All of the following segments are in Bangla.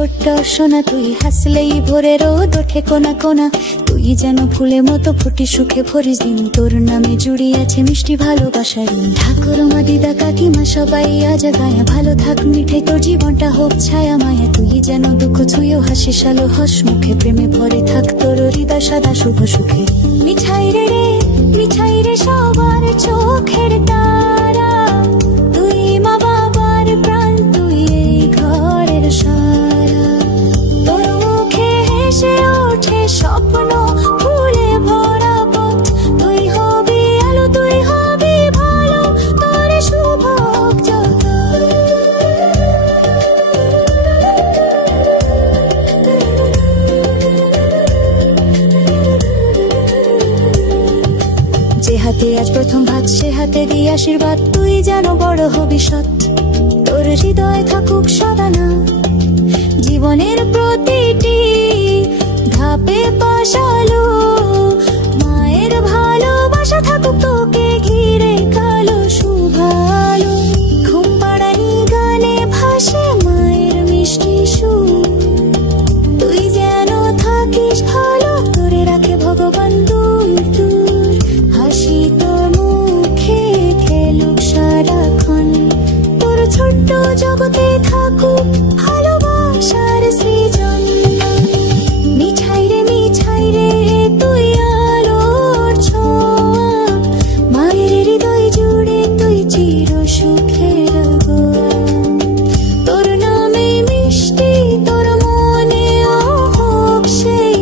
ছোট্ট সোনা, তুই হাসলেই ভোরে রোদ ওঠে কোনা কোনা। তুই যেন ফুলের মতো ফুটি সুখে ভরিস দিন, তোর নামে জুড়িয়ে আছে মিষ্টি ভালোবাসার ঋণ। ঠাকুরমা দিদা কাকিমা সবাই আজ গায়া, ভালো থাক মিঠে তোর জীবনটা হোক ছায়া মায়া। তুই যেন দুঃখ ছুঁয়েও হাসিস আলো হস মুখে, প্রেমে ভরে থাক তোর হৃদয় সদা শুভ সুখে। মিঠাই রে রে মিঠাই রে সবার চোখের তারা, তুই মা বাবার প্রাণ, তুই এই ঘরের সারা। তোর মুখে হেসে ওঠে স্বপ্ন ফুলে ভরা পথ, তুই হবি আলো তুই হবি ভালো, তোর শুভ যত। যে হাতে আজ প্রথম ভাত সে হাতে দিয়ে আশীর্বাদ, তুই যেন বড় হবি সৎ, তোর হৃদয় থাকুক সদা না। জীবনের প্রতিটি ধাপে পাশালো মায়ের ভালোবাসা থাকুক তোকে ঘিরে কালো শুভালো। ঘুম পাড়ানি গানে ভাসে মায়ের মিষ্টি সুর, তুই যেন থাকিস ভালো, তোরে রাখে ভগবান দূর দূর। হাসি তোর মুখে খেলুক সারাক্ষণ, তোর ছোট্ট জগতে থাকুক ভালোবাসার সৃজন। মিঠাই রে তুই আলোর ছোঁয়া, মায়ের হৃদয় জুড়ে তুই চির সুখের গোয়া। তোর নামে মিষ্টি তোর মনে হোক সেই,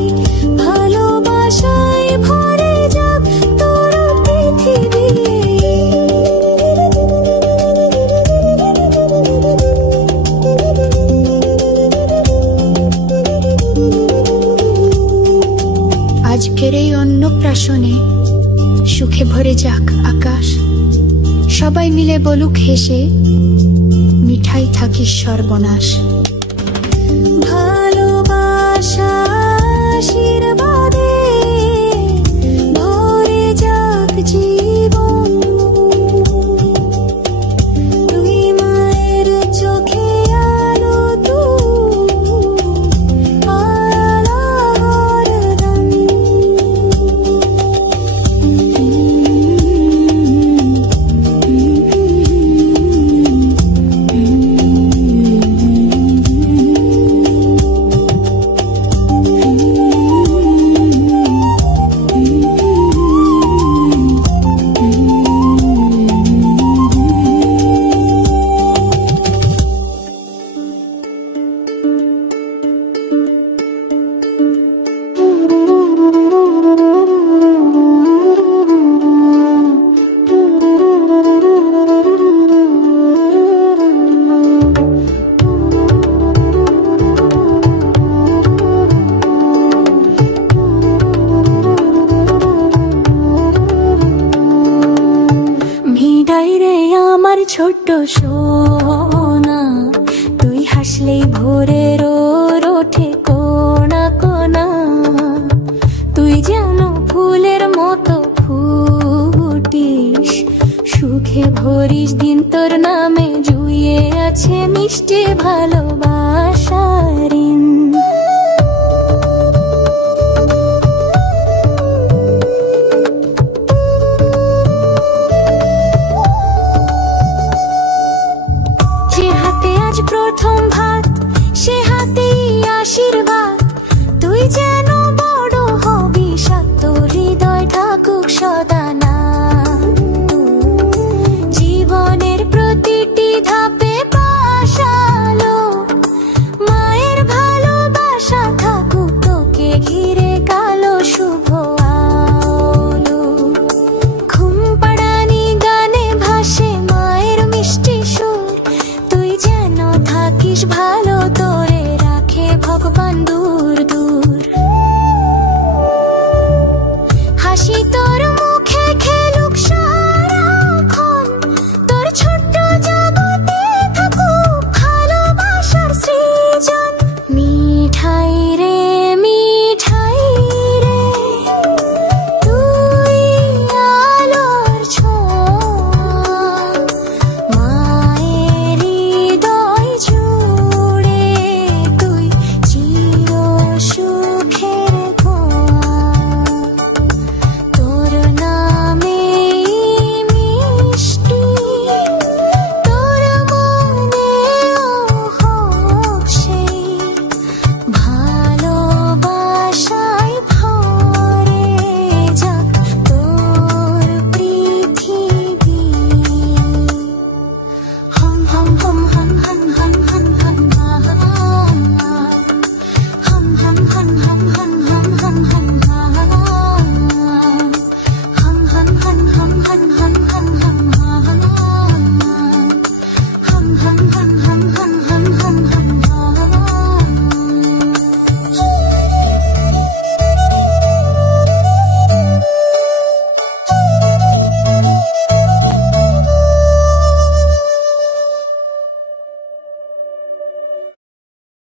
ভালোবাসায় ভরে যাক তোর পৃথিবী। আজকের এই অন্নপ্রাশনে সুখে ভরে যাক আকাশ, সবাই মিলে বলুক হেসে মিঠাই থাকিস সর্বনাশ। ভালোবাসা আশীর্বাদে ভরে যাক জীবন, তুই মায়ের চোখে আলো, আমার ছোট্ট সোনা, তুই হাসলেই ভোরে রোদ ওঠে কোনা কোনা। তুই যেন ফুলের মতো ফুটিস, সুখে ভরিস দিন, তোর নামে জুড়ে আছে মিষ্টি ভালোবাসার ঋণ। প্রথম ভাত সে হাতেই আশীর্বাদ, তুই যেন বড় হবি সৎ, তোর হৃদয় থাকুক সদা না। জীবনের প্রতিটি ধাপে পাশালো মায়ের ভালোবাসা থাকুক তোকে ঘিরে কালো শুভ আলো। ঘুম পাড়ানি গানে ভাসে মায়ের মিষ্টি সুর, তুই যেন থাকিস ভালো,